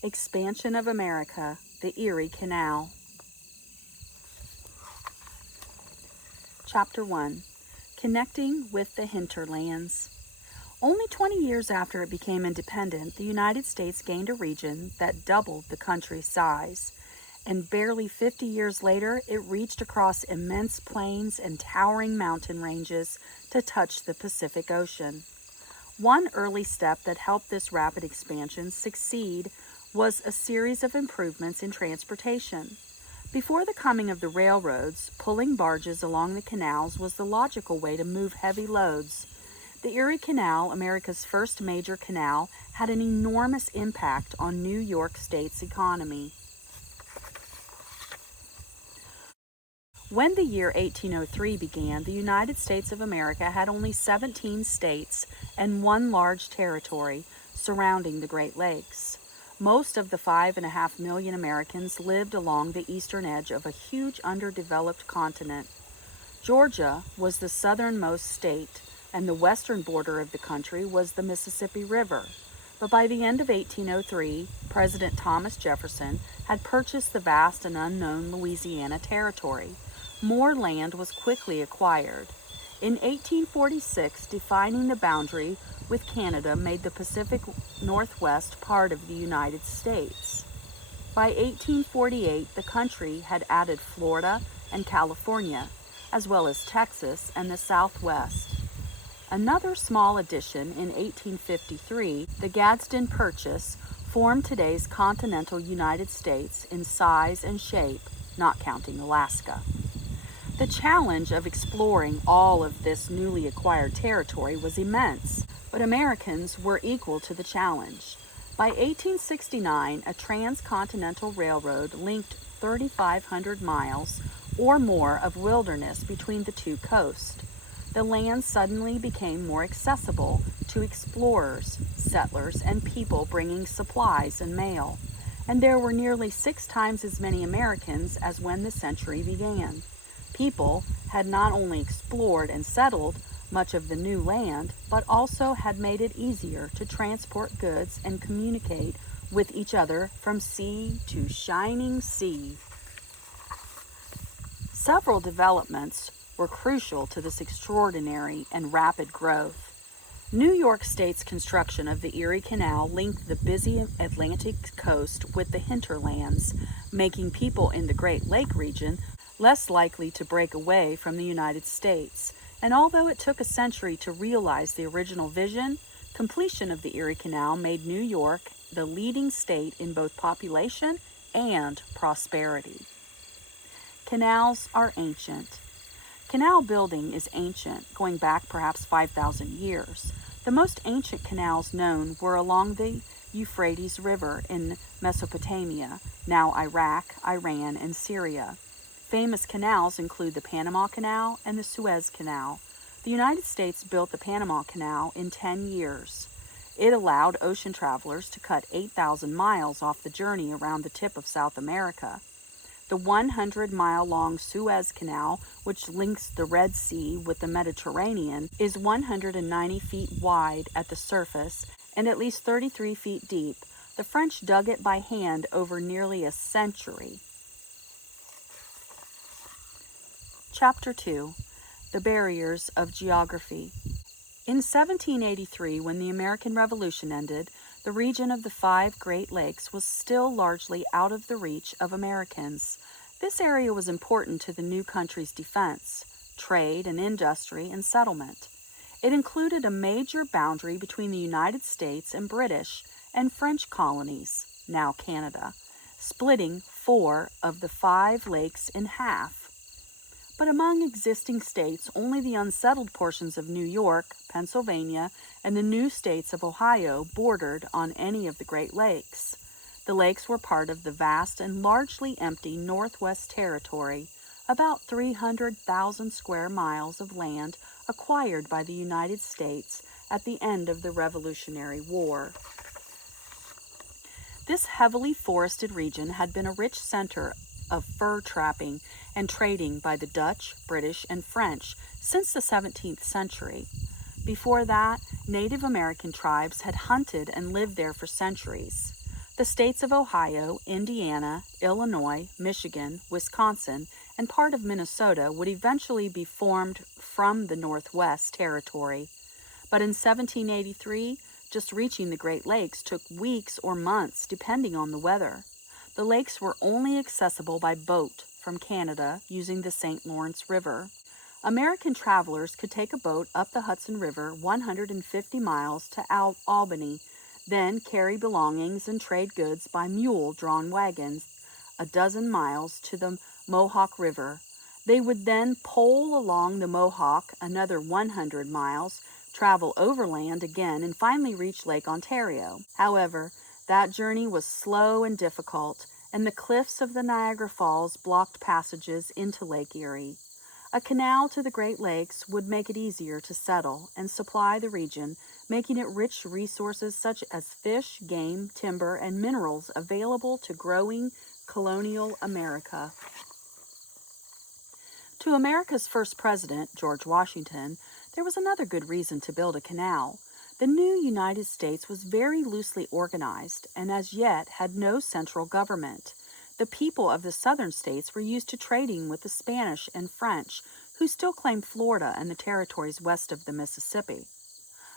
Expansion of America, the Erie Canal. Chapter 1. Connecting with the Hinterlands. Only 20 years after it became independent, the United States gained a region that doubled the country's size. And barely 50 years later, it reached across immense plains and towering mountain ranges to touch the Pacific Ocean. One early step that helped this rapid expansion succeed was a series of improvements in transportation. Before the coming of the railroads, pulling barges along the canals was the logical way to move heavy loads. The Erie Canal, America's first major canal, had an enormous impact on New York State's economy. When the year 1803 began, the United States of America had only 17 states and one large territory surrounding the Great Lakes. Most of the 5.5 million Americans lived along the eastern edge of a huge underdeveloped continent. Georgia was the southernmost state, and the western border of the country was the Mississippi River. But by the end of 1803, President Thomas Jefferson had purchased the vast and unknown Louisiana Territory. More land was quickly acquired. In 1846, defining the boundary with Canada made the Pacific Northwest part of the United States. By 1848, the country had added Florida and California, as well as Texas and the Southwest. Another small addition in 1853, the Gadsden Purchase, formed today's continental United States in size and shape, not counting Alaska. The challenge of exploring all of this newly acquired territory was immense, but Americans were equal to the challenge. By 1869, a transcontinental railroad linked 3,500 miles or more of wilderness between the two coasts. The land suddenly became more accessible to explorers, settlers, and people bringing supplies and mail, and there were nearly 6 times as many Americans as when the century began. People had not only explored and settled much of the new land, but also had made it easier to transport goods and communicate with each other from sea to shining sea. Several developments were crucial to this extraordinary and rapid growth. New York State's construction of the Erie Canal linked the busy Atlantic coast with the hinterlands, making people in the Great Lake region less likely to break away from the United States. And although it took a century to realize the original vision, completion of the Erie Canal made New York the leading state in both population and prosperity. Canals are ancient. Canal building is ancient, going back perhaps 5,000 years. The most ancient canals known were along the Euphrates River in Mesopotamia, now Iraq, Iran, and Syria. Famous canals include the Panama Canal and the Suez Canal. The United States built the Panama Canal in 10 years. It allowed ocean travelers to cut 8,000 miles off the journey around the tip of South America. The 100-mile-long Suez Canal, which links the Red Sea with the Mediterranean, is 190 feet wide at the surface and at least 33 feet deep. The French dug it by hand over nearly a century. Chapter 2. The Barriers of Geography. In 1783, when the American Revolution ended, the region of the 5 Great Lakes was still largely out of the reach of Americans. This area was important to the new country's defense, trade and industry, and settlement. It included a major boundary between the United States and British and French colonies, now Canada, splitting 4 of the 5 lakes in half. But among existing states, only the unsettled portions of New York, Pennsylvania, and the new states of Ohio bordered on any of the Great Lakes. The lakes were part of the vast and largely empty Northwest Territory, about 300,000 square miles of land acquired by the United States at the end of the Revolutionary War. This heavily forested region had been a rich center of fur trapping and trading by the Dutch, British, and French since the 17th century. Before that, Native American tribes had hunted and lived there for centuries. The states of Ohio, Indiana, Illinois, Michigan, Wisconsin, and part of Minnesota would eventually be formed from the Northwest Territory. But in 1783, just reaching the Great Lakes took weeks or months depending on the weather. The lakes were only accessible by boat from Canada using the St. Lawrence River. American travelers could take a boat up the Hudson River 150 miles to Albany, then carry belongings and trade goods by mule-drawn wagons a dozen miles to the Mohawk River. They would then pole along the Mohawk another 100 miles, travel overland again, and finally reach Lake Ontario. However, that journey was slow and difficult, and the cliffs of the Niagara Falls blocked passages into Lake Erie. A canal to the Great Lakes would make it easier to settle and supply the region, making it rich resources such as fish, game, timber, and minerals available to growing colonial America. To America's first president, George Washington, there was another good reason to build a canal. The new United States was very loosely organized and as yet had no central government. The people of the southern states were used to trading with the Spanish and French, who still claimed Florida and the territories west of the Mississippi.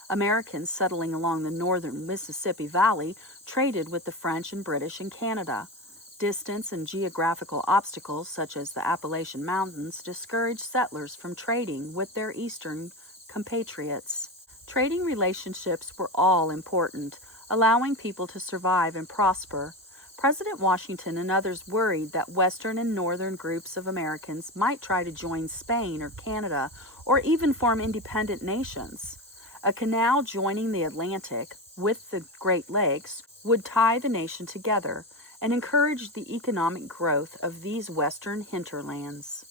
Americans settling along the northern Mississippi Valley traded with the French and British in Canada. Distance and geographical obstacles such as the Appalachian Mountains discouraged settlers from trading with their eastern compatriots. Trading relationships were all important, allowing people to survive and prosper. President Washington and others worried that western and northern groups of Americans might try to join Spain or Canada or even form independent nations. A canal joining the Atlantic with the Great Lakes would tie the nation together and encourage the economic growth of these western hinterlands.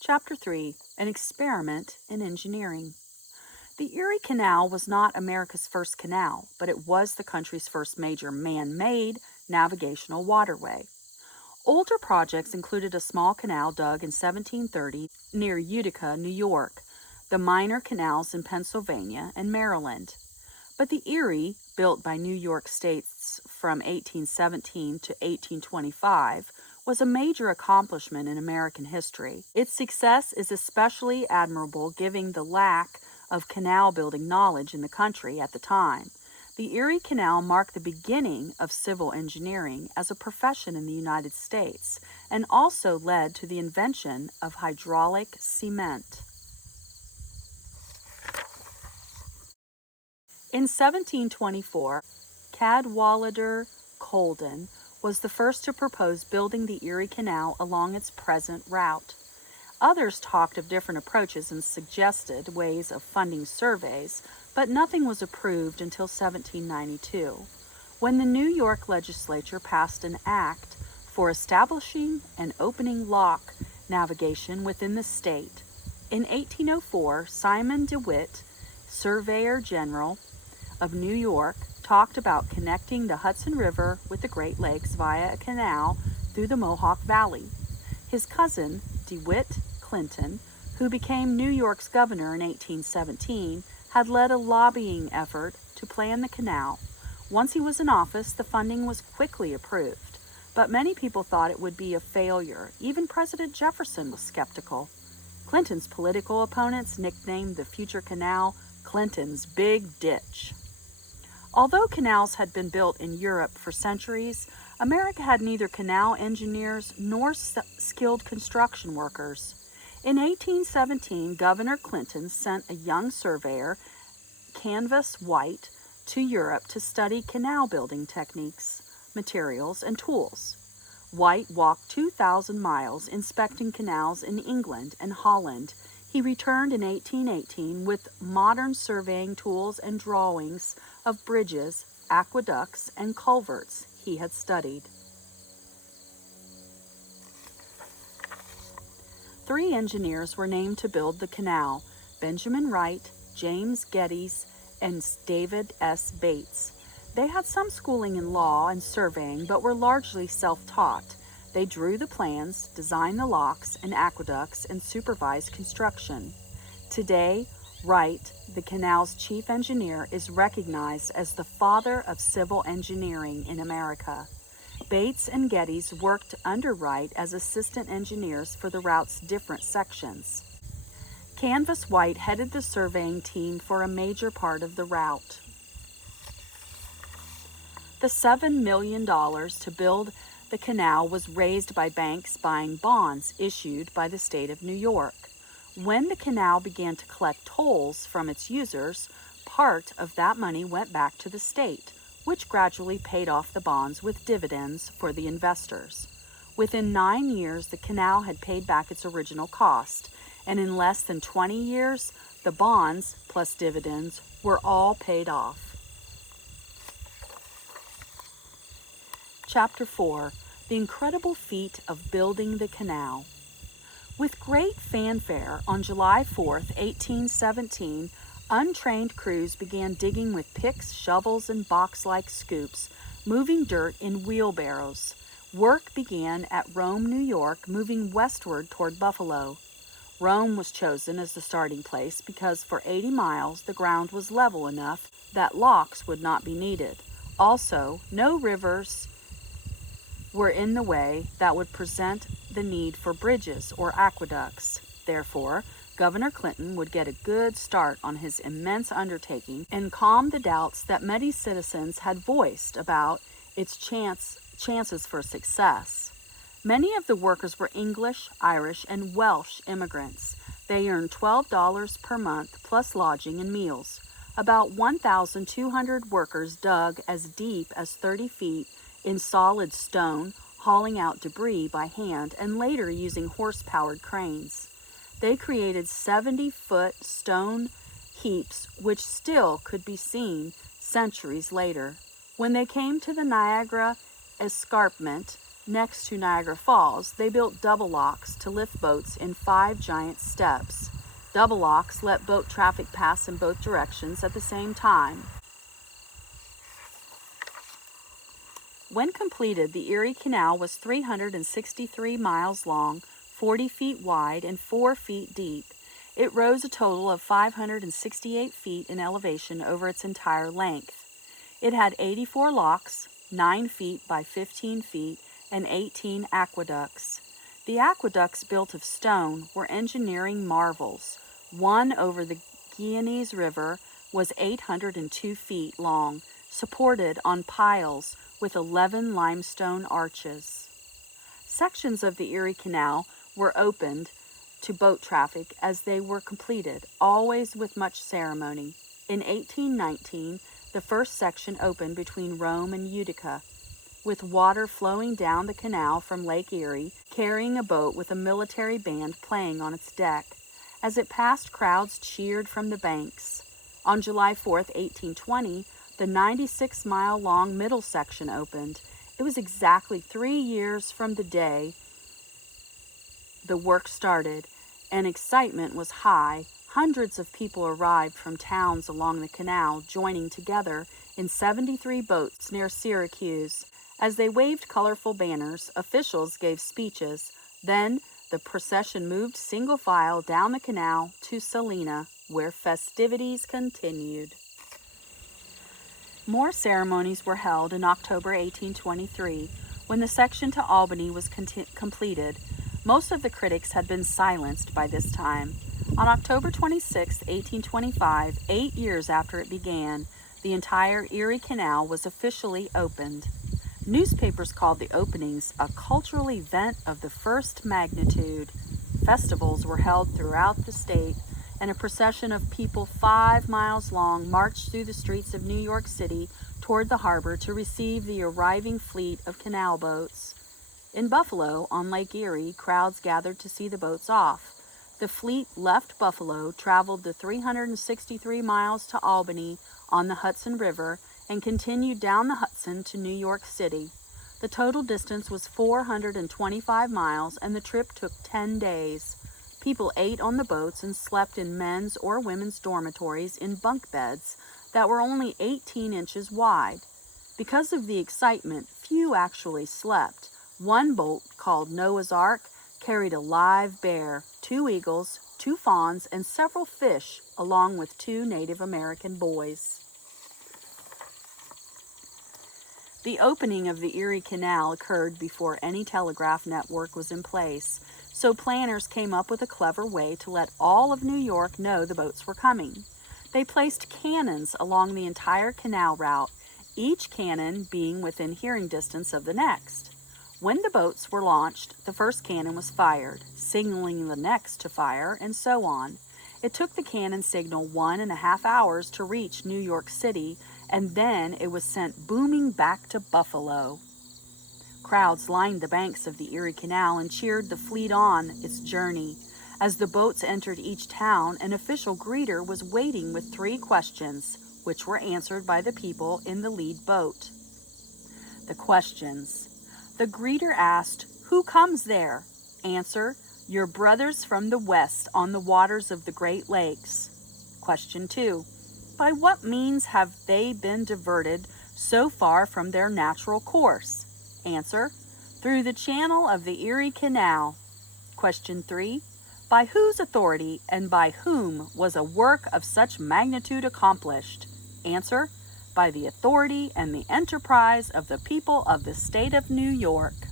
Chapter 3: An Experiment in Engineering. The Erie Canal was not America's first canal, but it was the country's first major man-made navigational waterway. Older projects included a small canal dug in 1730 near Utica, New York, the minor canals in Pennsylvania and Maryland. But the Erie, built by New York States from 1817 to 1825, was a major accomplishment in American history. Its success is especially admirable given the lack of canal building knowledge in the country at the time. The Erie Canal marked the beginning of civil engineering as a profession in the United States and also led to the invention of hydraulic cement. In 1724, Cadwallader Colden was the first to propose building the Erie Canal along its present route. Others talked of different approaches and suggested ways of funding surveys, but nothing was approved until 1792, when the New York legislature passed an act for establishing and opening lock navigation within the state. In 1804, Simon DeWitt, Surveyor General of New York, talked about connecting the Hudson River with the Great Lakes via a canal through the Mohawk Valley. His cousin, DeWitt Clinton, who became New York's governor in 1817, had led a lobbying effort to plan the canal. Once he was in office, the funding was quickly approved, but many people thought it would be a failure. Even President Jefferson was skeptical. Clinton's political opponents nicknamed the future canal Clinton's Big Ditch. Although canals had been built in Europe for centuries, America had neither canal engineers nor skilled construction workers. In 1817, Governor Clinton sent a young surveyor, Canvas White, to Europe to study canal building techniques, materials, and tools. White walked 2,000 miles inspecting canals in England and Holland. He returned in 1818 with modern surveying tools and drawings of bridges, aqueducts, and culverts he had studied. 3 engineers were named to build the canal: Benjamin Wright, James Geddes, and David S. Bates. They had some schooling in law and surveying, but were largely self-taught. They drew the plans, designed the locks and aqueducts, and supervised construction. Today, Wright, the canal's chief engineer, is recognized as the father of civil engineering in America. Bates and Geddes worked under Wright as assistant engineers for the route's different sections. Canvas White headed the surveying team for a major part of the route. The $7 million to build the canal was raised by banks buying bonds issued by the state of New York. When the canal began to collect tolls from its users, part of that money went back to the state, which gradually paid off the bonds with dividends for the investors. Within 9 years, the canal had paid back its original cost, and in less than 20 years, the bonds plus dividends were all paid off. Chapter 4: The Incredible Feat of Building the Canal. With great fanfare, on July 4, 1817, untrained crews began digging with picks, shovels, and box-like scoops, moving dirt in wheelbarrows. Work began at Rome, New York, moving westward toward Buffalo. Rome was chosen as the starting place because for 80 miles the ground was level enough that locks would not be needed. Also, no rivers were in the way that would present the need for bridges or aqueducts. Therefore, Governor Clinton would get a good start on his immense undertaking and calm the doubts that many citizens had voiced about its chances for success. Many of the workers were English, Irish, and Welsh immigrants. They earned $12 per month plus lodging and meals. About 1,200 workers dug as deep as 30 feet in solid stone, hauling out debris by hand and later using horse-powered cranes. They created 70-foot stone heaps which still could be seen centuries later. When they came to the Niagara escarpment next to Niagara Falls, they built double locks to lift boats in 5 giant steps. Double locks let boat traffic pass in both directions at the same time. When completed, the Erie Canal was 363 miles long, 40 feet wide, and 4 feet deep. It rose a total of 568 feet in elevation over its entire length. It had 84 locks, 9 feet by 15 feet, and 18 aqueducts. The aqueducts, built of stone, were engineering marvels. One over the Guianese River was 802 feet long, supported on piles with 11 limestone arches. Sections of the Erie Canal were opened to boat traffic as they were completed, always with much ceremony. In 1819, the first section opened between Rome and Utica, with water flowing down the canal from Lake Erie, carrying a boat with a military band playing on its deck. As it passed, crowds cheered from the banks. On July 4, 1820, the 96-mile-long middle section opened. It was exactly 3 years from the day the work started, and excitement was high. Hundreds of people arrived from towns along the canal, joining together in 73 boats near Syracuse. As they waved colorful banners, officials gave speeches. Then the procession moved single file down the canal to Salina, where festivities continued. More ceremonies were held in October 1823, when the section to Albany was completed. Most of the critics had been silenced by this time. On October 26, 1825, 8 years after it began, the entire Erie Canal was officially opened. Newspapers called the openings a cultural event of the first magnitude. Festivals were held throughout the state, and a procession of people 5 miles long marched through the streets of New York City toward the harbor to receive the arriving fleet of canal boats. In Buffalo, on Lake Erie, crowds gathered to see the boats off. The fleet left Buffalo, traveled the 363 miles to Albany on the Hudson River, and continued down the Hudson to New York City. The total distance was 425 miles, and the trip took 10 days. People ate on the boats and slept in men's or women's dormitories in bunk beds that were only 18 inches wide. Because of the excitement, few actually slept. One boat, called Noah's Ark, carried a live bear, 2 eagles, 2 fawns, and several fish, along with 2 Native American boys. The opening of the Erie Canal occurred before any telegraph network was in place, so planners came up with a clever way to let all of New York know the boats were coming. They placed cannons along the entire canal route, each cannon being within hearing distance of the next. When the boats were launched, the first cannon was fired, signaling the next to fire, and so on. It took the cannon signal 1.5 hours to reach New York City, and then it was sent booming back to Buffalo. Crowds lined the banks of the Erie Canal and cheered the fleet on its journey. As the boats entered each town, an official greeter was waiting with 3 questions, which were answered by the people in the lead boat. The questions. The greeter asked, "Who comes there?" Answer, "Your brothers from the west on the waters of the Great Lakes." Question 2. By what means have they been diverted so far from their natural course? Answer, through the channel of the Erie Canal. Question 3. By whose authority and by whom was a work of such magnitude accomplished? Answer, by the authority and the enterprise of the people of the state of New York.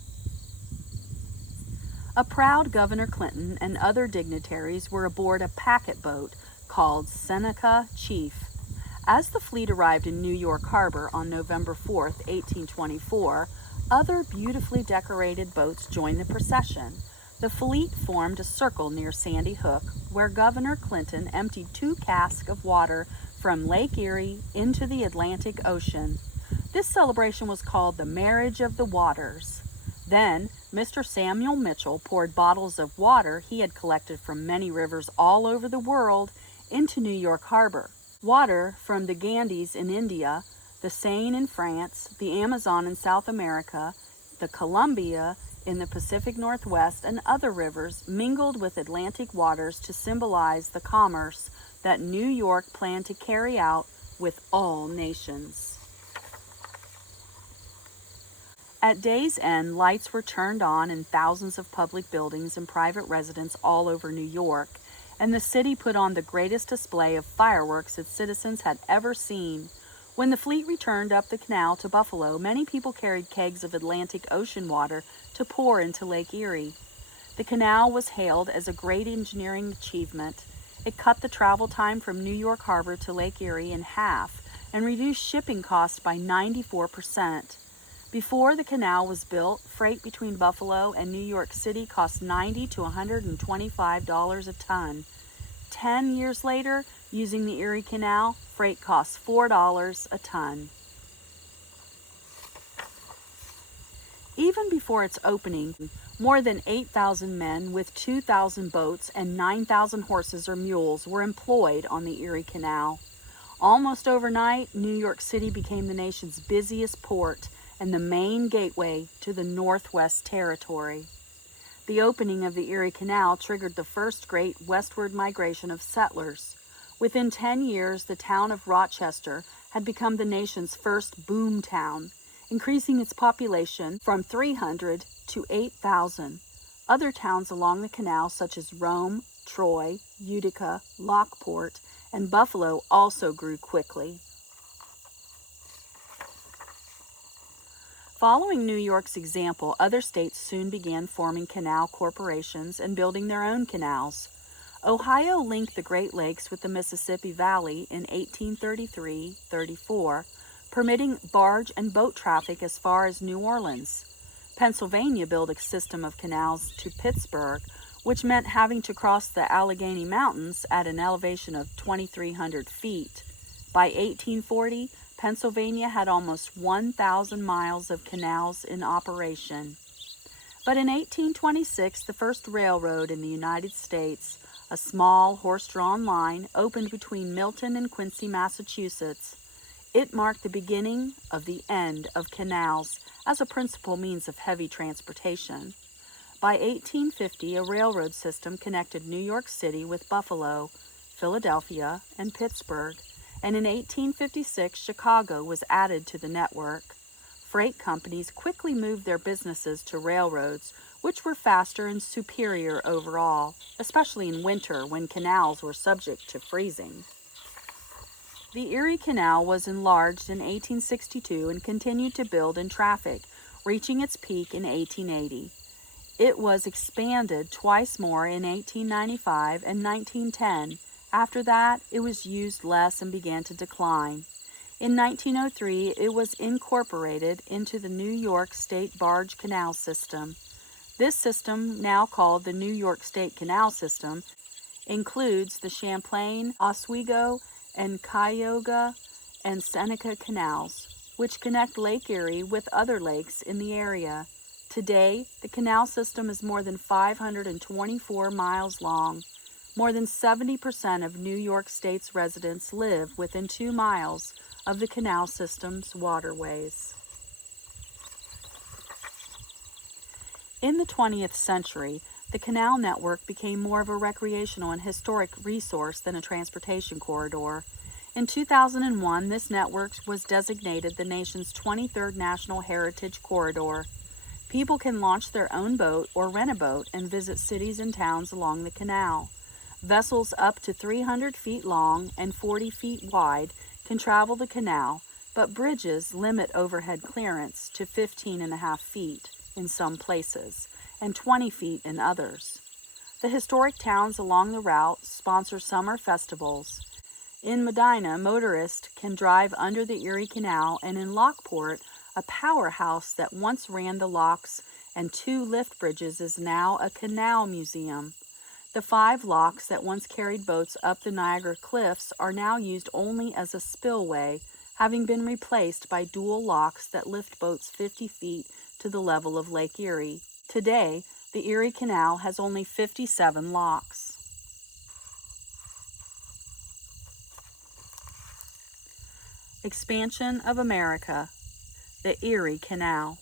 A proud Governor Clinton and other dignitaries were aboard a packet boat called Seneca Chief. As the fleet arrived in New York Harbor on November 4, 1824, other beautifully decorated boats joined the procession. The fleet formed a circle near Sandy Hook, where Governor Clinton emptied 2 casks of water from Lake Erie into the Atlantic Ocean. This celebration was called the Marriage of the Waters. Then, Mr. Samuel Mitchell poured bottles of water he had collected from many rivers all over the world into New York Harbor. Water from the Ganges in India, the Seine in France, the Amazon in South America, the Columbia in the Pacific Northwest, and other rivers mingled with Atlantic waters to symbolize the commerce that New York planned to carry out with all nations. At day's end, lights were turned on in thousands of public buildings and private residences all over New York, and the city put on the greatest display of fireworks its citizens had ever seen. When the fleet returned up the canal to Buffalo, many people carried kegs of Atlantic Ocean water to pour into Lake Erie. The canal was hailed as a great engineering achievement. It cut the travel time from New York Harbor to Lake Erie in half and reduced shipping costs by 94%. Before the canal was built, freight between Buffalo and New York City cost $90 to $125 a ton. 10 years later, using the Erie Canal, freight costs $4 a ton. Even before its opening, more than 8,000 men with 2,000 boats and 9,000 horses or mules were employed on the Erie Canal. Almost overnight, New York City became the nation's busiest port and the main gateway to the Northwest Territory. The opening of the Erie Canal triggered the first great westward migration of settlers. Within 10 years, the town of Rochester had become the nation's first boom town, increasing its population from 300 to 8,000. Other towns along the canal, such as Rome, Troy, Utica, Lockport, and Buffalo, also grew quickly. Following New York's example, other states soon began forming canal corporations and building their own canals. Ohio linked the Great Lakes with the Mississippi Valley in 1833-34, permitting barge and boat traffic as far as New Orleans. Pennsylvania built a system of canals to Pittsburgh, which meant having to cross the Allegheny Mountains at an elevation of 2,300 feet. By 1840, Pennsylvania had almost 1,000 miles of canals in operation. But in 1826, the first railroad in the United States, a small horse-drawn line, opened between Milton and Quincy, Massachusetts. It marked the beginning of the end of canals as a principal means of heavy transportation. By 1850, a railroad system connected New York City with Buffalo, Philadelphia, and Pittsburgh, and in 1856, Chicago was added to the network. Freight companies quickly moved their businesses to railroads, which were faster and superior overall, especially in winter when canals were subject to freezing. The Erie Canal was enlarged in 1862 and continued to build in traffic, reaching its peak in 1880. It was expanded twice more in 1895 and 1910. After that, it was used less and began to decline. In 1903, it was incorporated into the New York State Barge Canal System. This system, now called the New York State Canal System, includes the Champlain, Oswego, and Cuyahoga and Seneca canals, which connect Lake Erie with other lakes in the area. Today, the canal system is more than 524 miles long. More than 70% of New York State's residents live within 2 miles of the canal system's waterways. In the 20th century, the canal network became more of a recreational and historic resource than a transportation corridor. In 2001, this network was designated the nation's 23rd National Heritage Corridor. People can launch their own boat or rent a boat and visit cities and towns along the canal. Vessels up to 300 feet long and 40 feet wide can travel the canal, but bridges limit overhead clearance to 15.5 feet in some places and 20 feet in others. The historic towns along the route sponsor summer festivals. In Medina, motorists can drive under the Erie Canal, and in Lockport, a powerhouse that once ran the locks and 2 lift bridges is now a canal museum. The 5 locks that once carried boats up the Niagara Cliffs are now used only as a spillway, having been replaced by dual locks that lift boats 50 feet to the level of Lake Erie. Today, the Erie Canal has only 57 locks. Expansion of America, the Erie Canal.